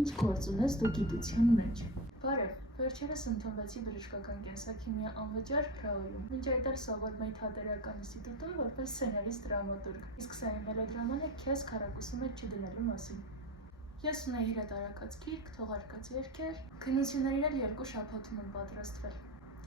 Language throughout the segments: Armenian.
Ինչ գործ ունես դու գիտության մեջ։ Բարև, վերջերս ընդունվեցի բժշկական կենսաքիմիա անվճար Փրաոյում, մինչ այդ էլ սովորում էի Թատերական ինստիտուտում որպես սցենարիստ դրամատուրգ, իսկ սա իմ մելոդրաման է քեզ քառակուսի մեջ չդնելու մասին։ Ես ունեի հրատարակած գիրք, թողարկած երգեր, քննություններին էլ 2 շաբաթում եմ պատրաստվել։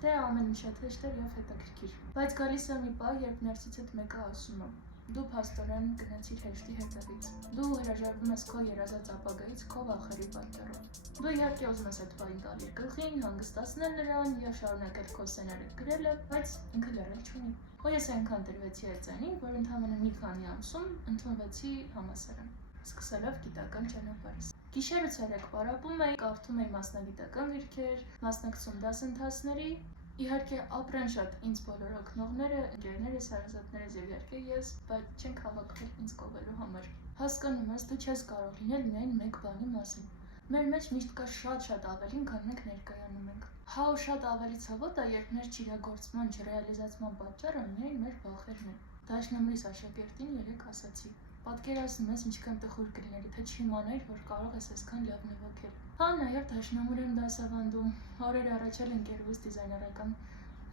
Դե ամեն ինչ շատ հեշտ էր և հետաքրքիր։ Բայց գալիս է մի պահ, երբ ներսիցդ մեկը ասում է. դու փաստորեն գնացիր հեշտի հետևից։ Դու հրաժարվում ես քո երազած ապագայից քո վախերի պատճառով։ Դու իհարկե ուզում ես այդ բանին տալ իր գլխին, հանգստացնել նրան և շարունակել քո սցենարը գրելը, բայց ինքը լռել չունի։ Ու ես այնքան տրվեցի այդ ձայնին, որ ընդամենը մի քանի ամսում ընդունվեցի համալսարան, սկսելով գիտական ճանապարհս։ Գիշեր ու ցերեկ պարապում էի, կարդում էի մասնագիտական գրքեր, մասնակցում դասընթացների, իհարկե ապրեն շատ ինձ բոլոր օգնողները, ընկերներս, հարազատներս և իհարկե ես, բայց չենք հավաքվել ինձ կովելու համար։ Հասկանում ես, դու չես կարող լինել միայն մեկ բանի մասին։ Մեր մեջ միշտ կա շատ ավելին, քան մենք ներկայանում ենք։ Հա ու շատ ավելի ցավոտ է, երբ մեր չիրագործման, չռեալիզացման պատճառը միայն մեր վախերն են։ Դաշնամուրիս աշակերտին երեկ ասացի. պատկերացնում ես ինչքան տխուր կլիներ, թե չիմանայիր, որ կարող ես այսքան լավ նվագել։ Հա նաև դաշնամուր եմ դասավանդում, օրեր առաջ էլ ընկերուհուս դիզայներական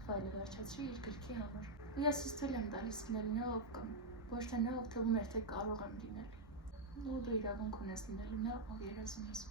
ֆայլը վերջացրի իր գրքի համար։ Ու ես թույլ եմ տալիս լինել նա ով կամ, ոչ թե նա ով թվում էր, թե կարող եմ լինել։ Ու դու իրավունք ունես լինելու նա, ով երազում ես։